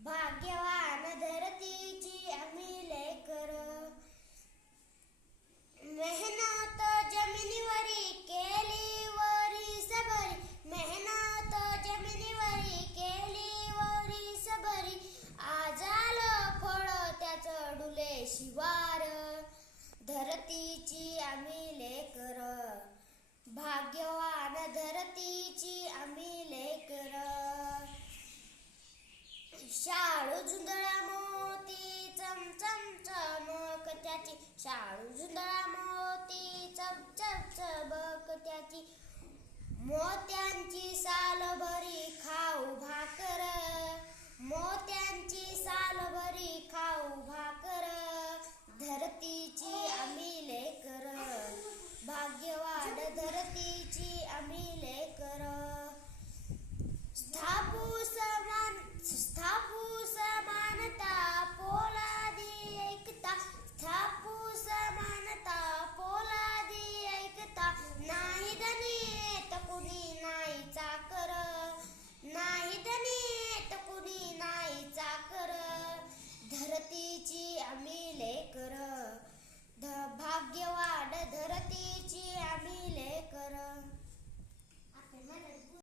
भाग्यवान धरतीची आम्ही लेकर, मेहनत जमिनीवरी केली वरीसभरी, मेहनत जमिनीवरी केली वरीसभरी, आज आलं फळ त्याचं डुले शिवार. धरतीची आम्ही लेकर, भाग्यवान धरतीची आम्ही लेकर. शाळू झुंधळा मोती चमचम चमक त्याची, शाळू झुंधळा मोती चमचम चमक त्याची, मोत्यांची साल भरी खाऊ भाकर, मोत्या